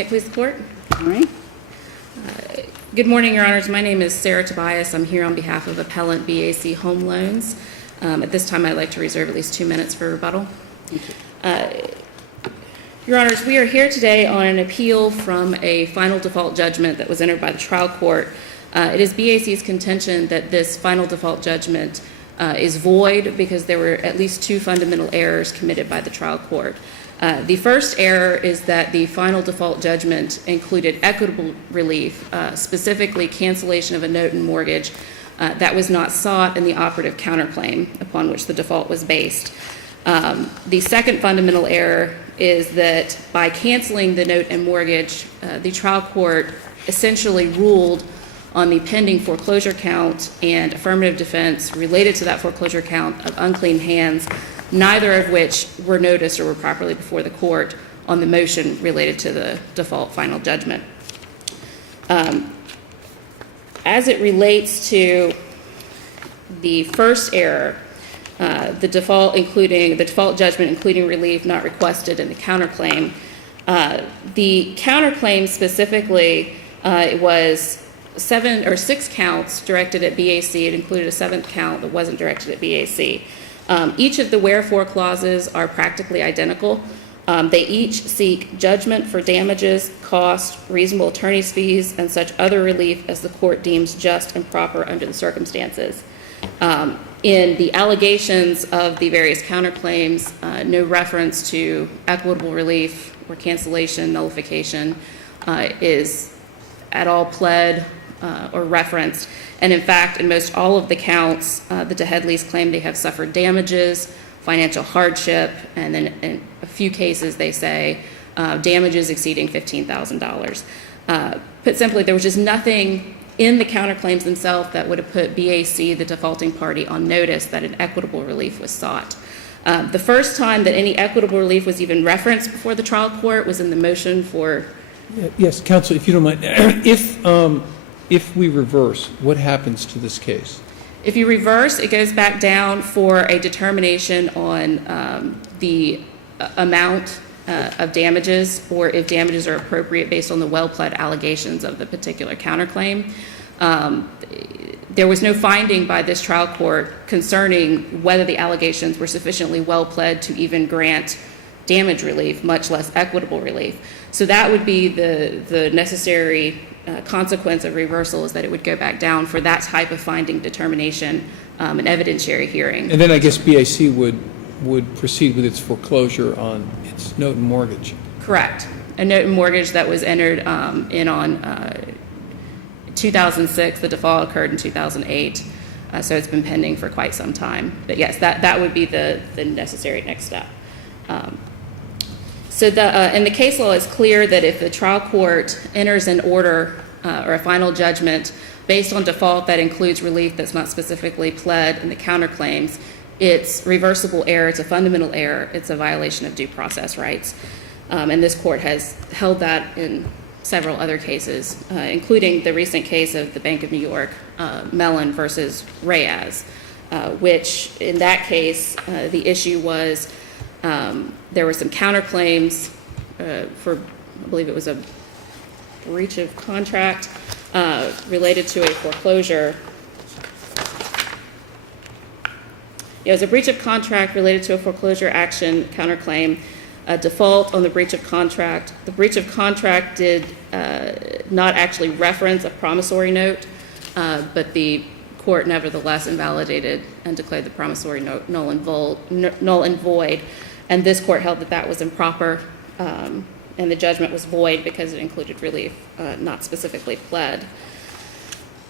May it please the court? All right. Good morning, Your Honors. My name is Sarah Tobias. I'm here on behalf of Appellant BAC Home Loans. At this time, I'd like to reserve at least 2 minutes for rebuttal. Your Honors, we are here today on an appeal from a final default judgment that was entered by the trial court. It is BAC's contention that this final default judgment is void because there were at least 2 fundamental errors committed by the trial court. The first error is that the final default judgment included equitable relief, specifically cancellation of a note and mortgage that was not sought in the operative counterclaim upon which the default was based. The second fundamental error is that by canceling the note and mortgage, the trial court essentially ruled on the pending foreclosure count and affirmative defense related to that foreclosure count of unclean hands, neither of which were noticed or were properly before the court on the motion related to the default final judgment. As it relates to the first error, the default judgment including relief not requested in the counterclaim, the counterclaim specifically it was 7 or 6 counts directed at BAC. It included a 7th count that wasn't directed at BAC. Each of the wherefore clauses are practically identical. They each seek judgment for damages, cost, reasonable attorney's fees, and such other relief as the court deems just and proper under the circumstances. In the allegations of the various counterclaims, no reference to equitable relief or cancellation, nullification is at all pled or referenced. And in fact, in most all of the counts, the Headleys claim they have suffered damages, financial hardship, and then in a few cases they say damages exceeding $15,000. Put simply, there was just nothing in the counterclaims themselves that would have put BAC, the defaulting party, on notice that an equitable relief was sought. The first time that any equitable relief was even referenced before the trial court was in the motion for... Yes, counsel, if you don't mind, if we reverse, what happens to this case? If you reverse, it goes back down for a determination on the amount of damages, or if damages are appropriate based on the well-pled allegations of the particular counterclaim. There was no finding by this trial court concerning whether the allegations were sufficiently well-pled to even grant damage relief, much less equitable relief. So that would be the necessary consequence of reversal, is that it would go back down for that type of finding determination, an evidentiary hearing. And then I guess BAC would proceed with its foreclosure on its note and mortgage. Correct. A note and mortgage that was entered in on 2006. The default occurred in 2008. So it's been pending for quite some time. But yes, that would be the necessary next step. And the case law is clear that if the trial court enters an order or a final judgment based on default that includes relief that's not specifically pled in the counterclaims, it's reversible error, it's a fundamental error, it's a violation of due process rights. And this court has held that in several other cases, including the recent case of the Bank of New York, Mellon versus Reyes, which in that case, the issue was there were some counterclaims for, I believe it was a breach of contract related to a foreclosure. It was a breach of contract related to a foreclosure action counterclaim, a default on the breach of contract. The breach of contract did not actually reference a promissory note, but the court nevertheless invalidated and declared the promissory note null and void. And this court held that that was improper, and the judgment was void because it included relief not specifically pled.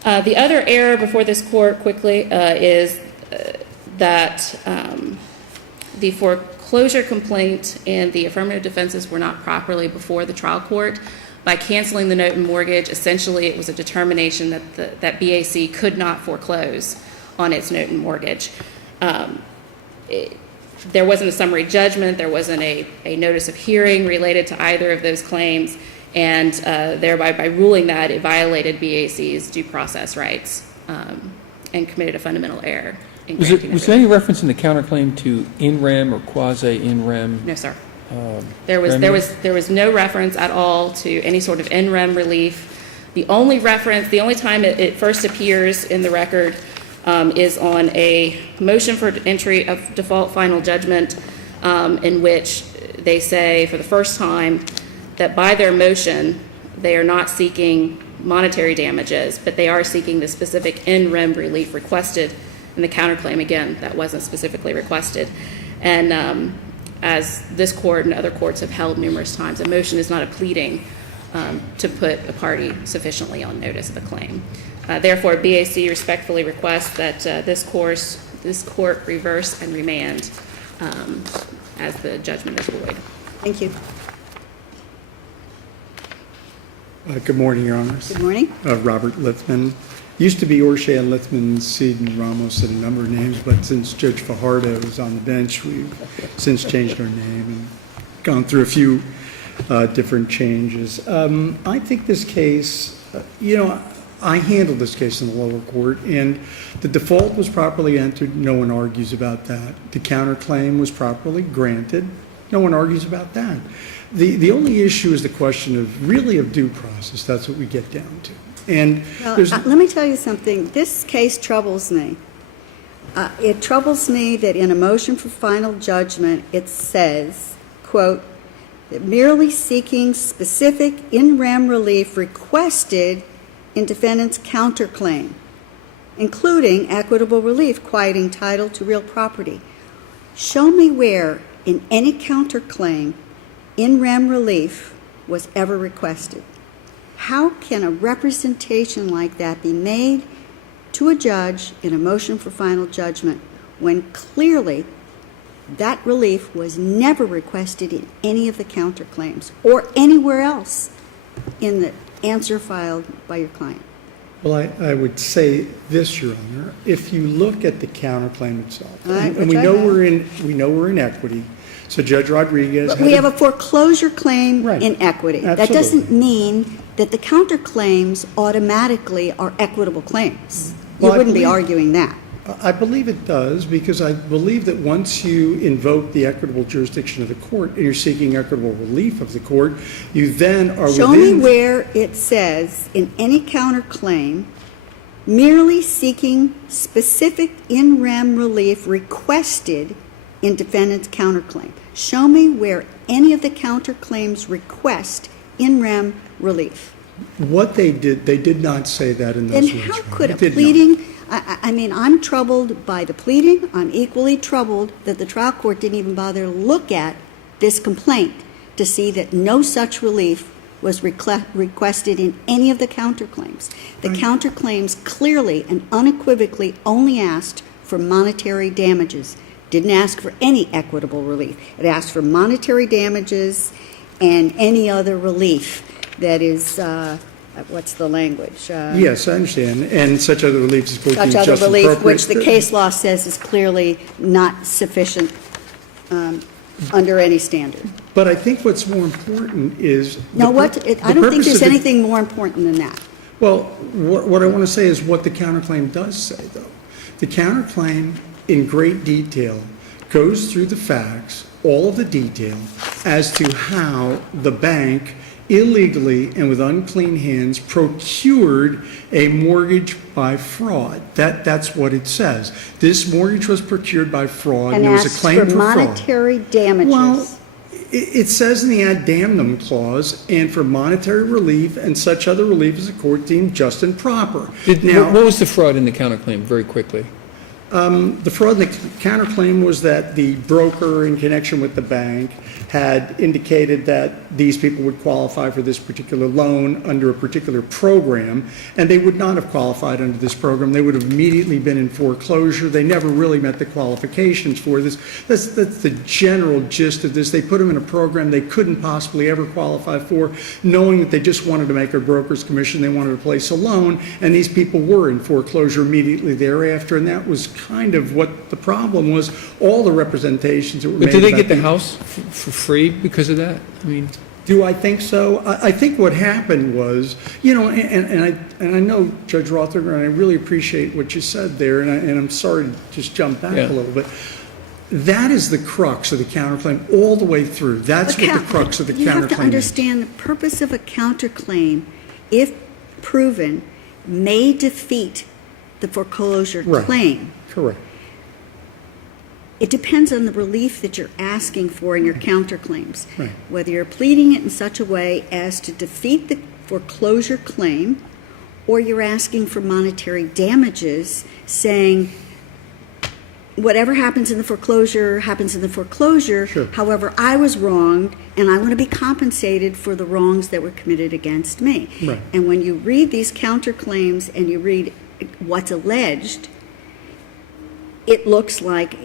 The other error before this court quickly is that the foreclosure complaint and the affirmative defenses were not properly before the trial court. By canceling the note and mortgage, essentially it was a determination that BAC could not foreclose on its note and mortgage. There wasn't a summary judgment, there wasn't a notice of hearing related to either of those claims, and thereby by ruling that, it violated BAC's due process rights and committed a fundamental error. Was there any reference in the counterclaim to in rem or quasi in rem? No, sir. There remedy? was no reference at all to any sort of in rem relief. The only time it first appears in the record is on a motion for entry of default final judgment, in which they say for the first time that by their motion they are not seeking monetary damages, but they are seeking the specific in rem relief requested in the counterclaim. Again, that wasn't specifically requested. And as this court and other courts have held numerous times, a motion is not a pleading to put a party sufficiently on notice of a claim. Therefore, BAC respectfully requests that this court reverse and remand as the judgment is void. Thank you. Good morning, Your Honors. Good morning. Robert Lithman. Used to be Orshea and Lithman, Seed and Ramos, and a number of names, but since Judge Fajardo was on the bench, we've since changed our name and gone through a few different changes. I think this case, I handled this case in the lower court, and the default was properly entered. No one argues about that. The counterclaim was properly granted. No one argues about that. The only issue is the question of due process. That's what we get down to. And let me tell you something. This case troubles me. It troubles me that in a motion for final judgment, it says, quote, that merely seeking specific in rem relief requested in defendant's counterclaim, including equitable relief quieting title to real property. Show me where in any counterclaim in rem relief was ever requested. How can a representation like that be made to a judge in a motion for final judgment when clearly that relief was never requested in any of the counterclaims or anywhere else in the answer filed by your client? Well, I would say this, Your Honor. If you look at the counterclaim itself, Right, and we know we're in equity. So Judge Rodriguez, But we have a foreclosure claim Right. in equity. That Absolutely. doesn't mean that the counterclaims automatically are equitable claims. You Well, I wouldn't be believe- arguing that. I believe it does, because I believe that once you invoke the equitable jurisdiction of the court and you're seeking equitable relief of the court, you then are Show me within. where it says in any counterclaim, merely seeking specific in rem relief requested in defendant's counterclaim. Show me where any of the counterclaims request in rem relief. What they did not say that in those And words. how Your Honor. could a It did not. pleading, I mean, I'm troubled by the pleading. I'm equally troubled that the trial court didn't even bother to look at this complaint to see that no such relief was requested in any of the counterclaims. The counterclaims clearly and unequivocally only asked for monetary damages, didn't ask for any equitable relief. It asked for monetary damages and any other relief that is, what's the language? Yes, I understand. And such other relief is quote, Such deemed other just relief, appropriate. which the case law says is clearly not sufficient under any standard. But I think what's more important is. Now, I don't think there's anything. anything more important than that. Well, what I want to say is what the counterclaim does say, though. The counterclaim, in great detail, goes through the facts, all of the detail, as to how the bank illegally and with unclean hands procured a mortgage by fraud. That's what it says. This mortgage was procured by fraud, and And there was a asked claim for for fraud. monetary damages. Well, it says in the ad damnum clause, and for monetary relief and such other relief as the court deemed just and proper. What was the fraud in the counterclaim, very quickly? The fraud in the counterclaim was that the broker, in connection with the bank, had indicated that these people would qualify for this particular loan under a particular program, and they would not have qualified under this program. They would have immediately been in foreclosure. They never really met the qualifications for this. That's the general gist of this. They put them in a program they couldn't possibly ever qualify for, knowing that they just wanted to make a broker's commission. They wanted to place a loan, and these people were in foreclosure immediately thereafter, and that was kind of what the problem was. All the representations that were made. But did they about get the house for free because of that? I mean, do I think so? I think what happened was, and I know Judge Rothermer, and I really appreciate what you said there, and I'm sorry to just jump back Yeah. a little bit. that is the crux of the counterclaim all the way through. That's what the crux of the counterclaim is. You have to understand the purpose of a counterclaim, if proven, may defeat the foreclosure Right. claim. Correct. It depends on the relief that you're asking for in your counterclaims. Right. Whether you're pleading it in such a way as to defeat the foreclosure claim, or you're asking for monetary damages, saying whatever happens in the foreclosure happens in the foreclosure. Sure. However, I was wronged, and I want to be compensated for the wrongs that were committed against me. Right. And when you read these counterclaims and you read what's alleged, it looks like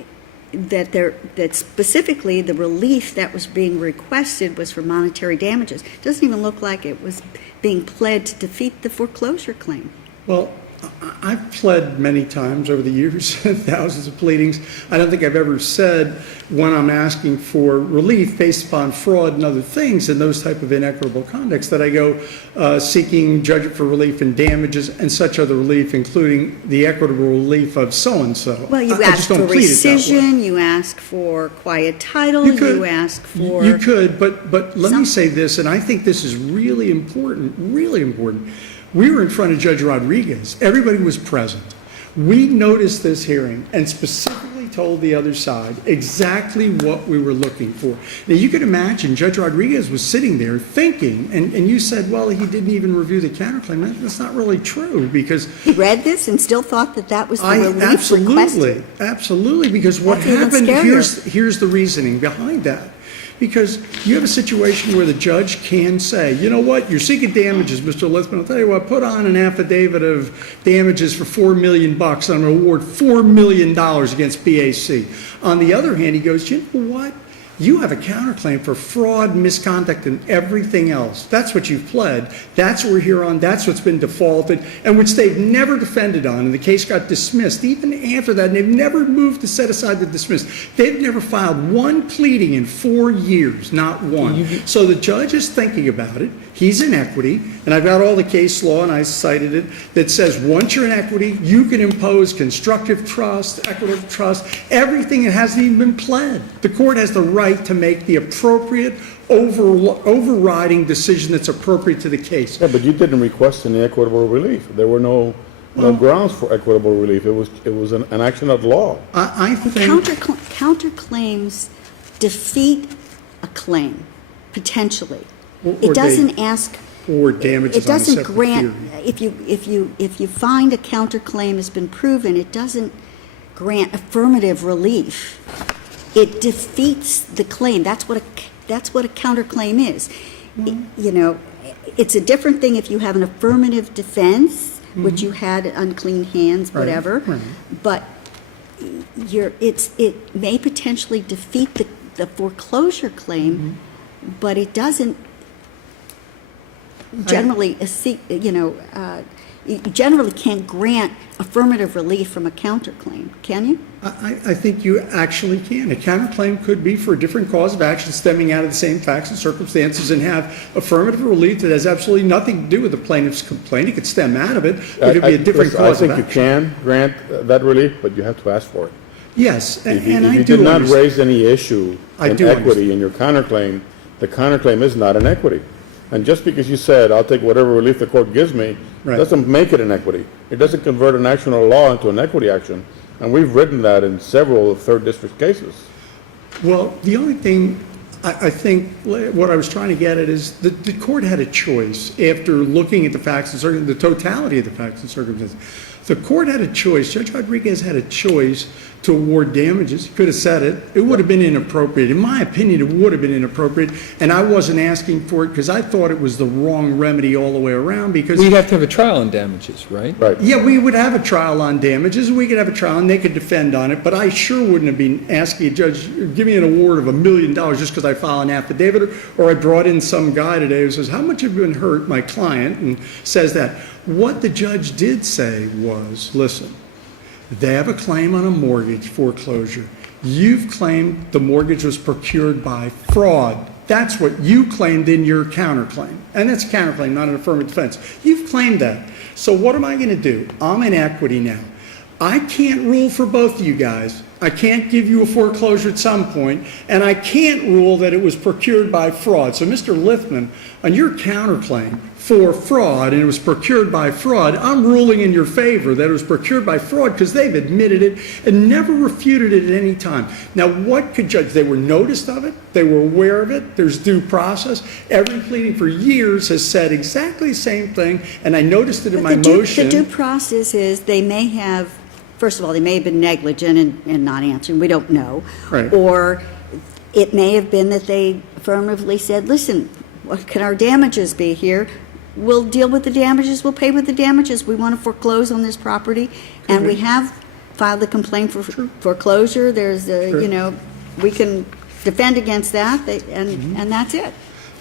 that specifically the relief that was being requested was for monetary damages. It doesn't even look like it was being pled to defeat the foreclosure claim. Well, I've pled many times over the years, thousands of pleadings. I don't think I've ever said when I'm asking for relief based upon fraud and other things and those type of inequitable conducts that I go seeking judgment for relief and damages and such other relief, including the equitable relief of so-and-so. Well, you I ask just for don't plead it that way. rescission, you ask for quiet title, You could. you ask for... You could, but let me Some- say this, and I think this is really important, really important. We were in front of Judge Rodriguez. Everybody was present. We noticed this hearing and specifically told the other side exactly what we were looking for. Now, you can imagine Judge Rodriguez was sitting there thinking, and you said, well, he didn't even review the counterclaim. That's not really true, because He read this and still thought that that was the relief absolutely, requested. absolutely, because what That's even happened, scarier. here's the reasoning behind that. Because you have a situation where the judge can say, you know what, you're seeking damages, Mr. Lithman. I'll tell you what, put on an affidavit of damages for $4 million, and I'm going to award $4 million against BAC. On the other hand, he goes, you know what? You have a counterclaim for fraud, misconduct, and everything else. That's what you've pled. That's what we're here on. That's what's been defaulted, and which they've never defended on, and the case got dismissed. Even after that, and they've never moved to set aside the dismiss. They've never filed one pleading in 4 years, not one. So the judge is thinking about it. He's in equity, and I've got all the case law, and I cited it, that says once you're in equity, you can impose constructive trust, equitable trust, everything that hasn't even been pled. The court has the right to make the appropriate overriding decision that's appropriate to the case. Yeah, but you didn't request any equitable relief. There were no grounds for equitable relief. It was an action of law. I think Counterclaims defeat a claim, potentially. Or It they- doesn't ask... or damages It on a doesn't separate grant, theory. if you find a counterclaim has been proven, it doesn't grant affirmative relief. It defeats the claim. That's what a counterclaim is. You know, it's a different thing if you have an affirmative defense, which you had unclean hands, Right, whatever. right. But it may potentially defeat the foreclosure claim, but it doesn't generally, you generally can't grant affirmative relief from a counterclaim, can you? I think you actually can. A counterclaim could be for a different cause of action stemming out of the same facts and circumstances and have affirmative relief that has absolutely nothing to do with the plaintiff's complaint. It could stem out of it, but it could be a different Listen, cause of I think action. you can grant that relief, but you have to ask for it. Yes, If and I you do did not understand. raise any issue I in do equity in your counterclaim, the counterclaim is not an equity. And just because you said, I'll take whatever relief the court gives me, Right. doesn't make it an equity. It doesn't convert an action of law into an equity action. And we've written that in several of third district cases. Well, the only thing I think what I was trying to get at is the court had a choice after looking at the facts and circumstances, the totality of the facts and circumstances. The court had a choice. Judge Rodriguez had a choice to award damages. He could have said it. It would have been inappropriate. In my opinion, it would have been inappropriate, and I wasn't asking for it because I thought it was the wrong remedy all the way around because... We'd have to have a trial on damages, right? Right. Yeah, we would have a trial on damages, we could have a trial, and they could defend on it, but I sure wouldn't have been asking a judge, give me an award of $1 million just because I file an affidavit, or I brought in some guy today who says, how much have you been hurt, my client, and says that. What the judge did say was, listen, they have a claim on a mortgage foreclosure. You've claimed the mortgage was procured by fraud. That's what you claimed in your counterclaim. And that's a counterclaim, not an affirmative defense. You've claimed that. So what am I going to do? I'm in equity now. I can't rule for both of you guys, I can't give you a foreclosure at some point, and I can't rule that it was procured by fraud. So, Mr. Lithman, on your counterclaim for fraud, and it was procured by fraud, I'm ruling in your favor that it was procured by fraud because they've admitted it and never refuted it at any time. Now, what could judge? They were noticed of it. They were aware of it. There's due process. Every pleading for years has said exactly the same thing, and I noticed it in my motion. The due process is they may have, first of all, they may have been negligent in not answering. We don't know. Right. Or it may have been that they affirmatively said, listen, what can our damages be here? We'll deal with the damages. We'll pay with the damages. We want to foreclose on this property. And we have filed a complaint for foreclosure. There's, we can defend against that, and that's it.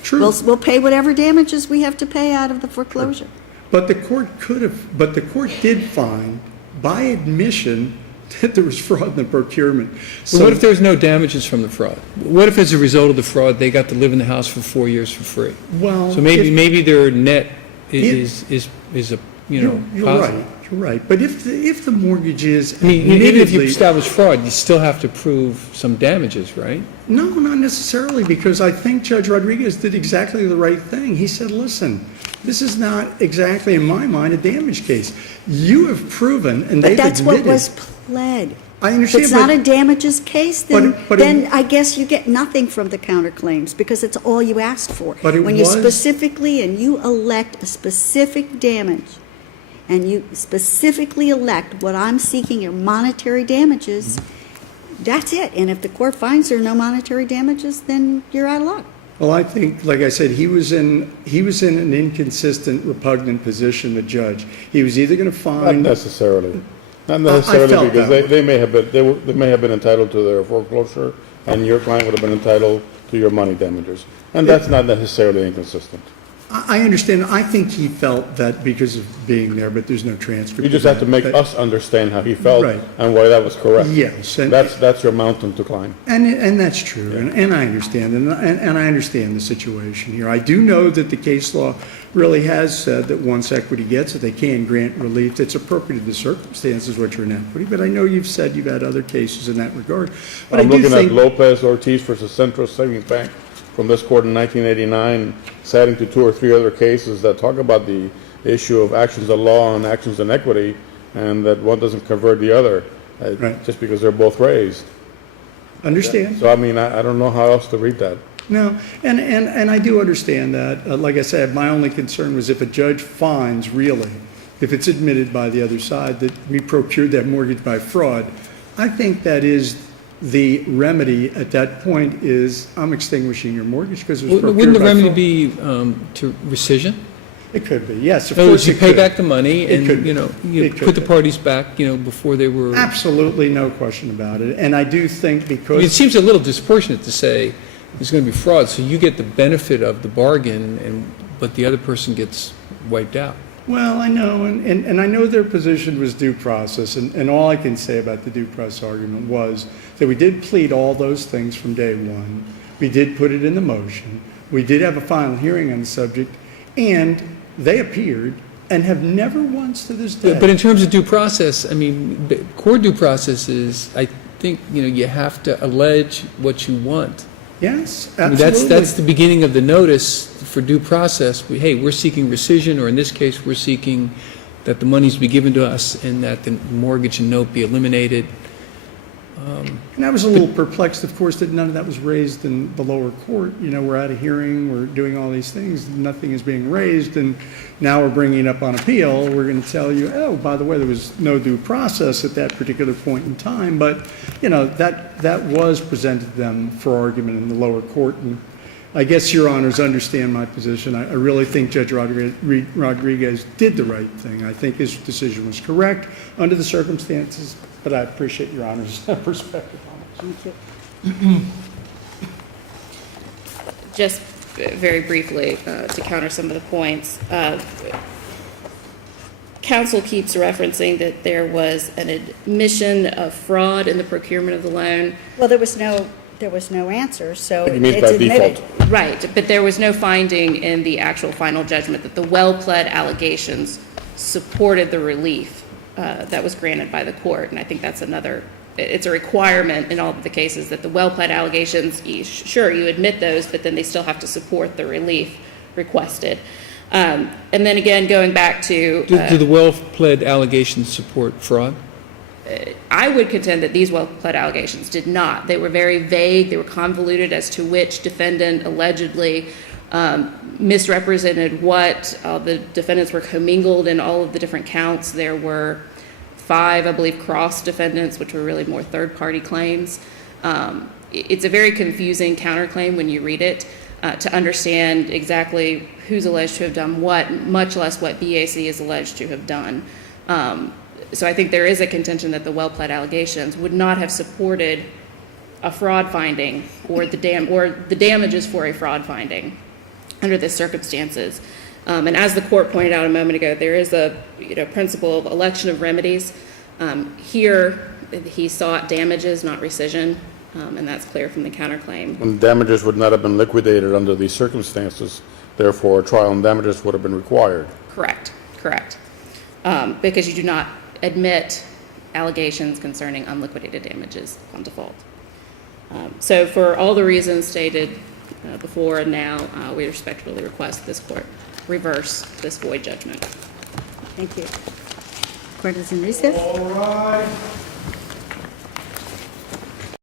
True. We'll pay whatever damages we have to pay out of the foreclosure. But the court did find, by admission, that there was fraud in the procurement. Well, what if there's no damages from the fraud? What if as a result of the fraud, they got to live in the house for 4 years for free? Well, So maybe their net is a, You're positive. right, you're right. But if the mortgage is I mean, even if you admittedly, establish fraud, you still have to prove some damages, right? no, not necessarily, because I think Judge Rodriguez did exactly the right thing. He said, listen, this is not exactly, in my mind, a damage case. You have proven, and But they've that's what admitted. was pled. I If understand, it's not but- a damages case, then, But then it- I guess you get nothing from the counterclaims, because it's all you asked for. But it When you was- specifically, and you elect a specific damage, and you specifically elect what I'm seeking are monetary damages, that's it. And if the court finds there are no monetary damages, then you're out of luck. Well, I think, like I said, he was in an inconsistent, repugnant position, the judge. He was either going to Not find, necessarily. Not I necessarily, felt because that they may have been, they may have been entitled to their foreclosure, and your client would have been entitled to your money damages. And that's not necessarily inconsistent. I understand, I think he felt that because of being there, but there's no transcript. You just of have to that. make That- us understand how he felt Right. and why that was correct. Yes, and- That's your mountain to climb. And that's true, and I understand, and I understand the situation here. I do know that the case law really has said that once equity gets it, they can grant relief that's appropriate to the circumstances which are in equity, but I know you've said you've had other cases in that regard. But I'm I do looking at think, Lopez Ortiz versus Central Savings Bank from this court in 1989, citing to 2 or 3 other cases that talk about the issue of actions of law and actions in equity, and that one doesn't convert the other, Right. just because they're both raised. understand? So, I mean, I don't know how else to read that. No, and I do understand that. Like I said, my only concern was if a judge finds really, if it's admitted by the other side that we procured that mortgage by fraud, I think that is the remedy at that point is I'm extinguishing your mortgage because it was procured Wouldn't the by remedy fraud. be to rescission? It could be, yes, of In other course words, you it pay could. back the money It could and, be. you It could put the be. parties back, before they were. Absolutely, no question about it. And I do think I mean, it because, seems a little disproportionate to say there's going to be fraud, so you get the benefit of the bargain, but the other person gets wiped out. well, I know, and I know their position was due process, and all I can say about the due process argument was that we did plead all those things from day one. We did put it in the motion. We did have a final hearing on the subject, and they appeared and have never once to this day. But in terms of due process, I mean, core due process is, I think, you have to allege what you want. Yes, I mean, absolutely. that's the beginning of the notice for due process. Hey, we're seeking rescission, or in this case, we're seeking that the monies be given to us and that the mortgage and note be eliminated. And I was a little perplexed, of course, that none of that was raised in the lower court. We're at a hearing, we're doing all these things, nothing is being raised, and now we're bringing it up on appeal. We're going to tell you, oh, by the way, there was no due process at that particular point in time, but, that was presented to them for argument in the lower court, and I guess your honors understand my position. I really think Judge Rodriguez did the right thing. I think his decision was correct under the circumstances, but I appreciate your honors' perspective on it. Just very briefly, to counter some of the points, counsel keeps referencing that there was an admission of fraud in the procurement of the loan. Well, there was no answer, so It means it's by admitted. default. Right, but there was no finding in the actual final judgment that the well-pled allegations supported the relief that was granted by the court, and I think that's another it's a requirement in all of the cases that the well-pled allegations, sure, you admit those, but then they still have to support the relief requested. And then again, going back to... Do the well-pled allegations support fraud? I would contend that these well-pled allegations did not. They were very vague. They were convoluted as to which defendant allegedly misrepresented what. The defendants were commingled in all of the different counts. There were 5, I believe, cross-defendants, which were really more third-party claims. It's a very confusing counterclaim when you read it to understand exactly who's alleged to have done what, much less what BAC is alleged to have done. So I think there is a contention that the well-pled allegations would not have supported a fraud finding or the damages for a fraud finding under the circumstances. And as the court pointed out a moment ago, there is a principle of election of remedies. Here, he sought damages, not rescission, and that's clear from the counterclaim. And damages would not have been liquidated under these circumstances, therefore, a trial on damages would have been required. Correct. Because you do not admit allegations concerning unliquidated damages on default. So for all the reasons stated before and now, we respectfully request this court reverse this void judgment. Thank you. Court is in recess. All right.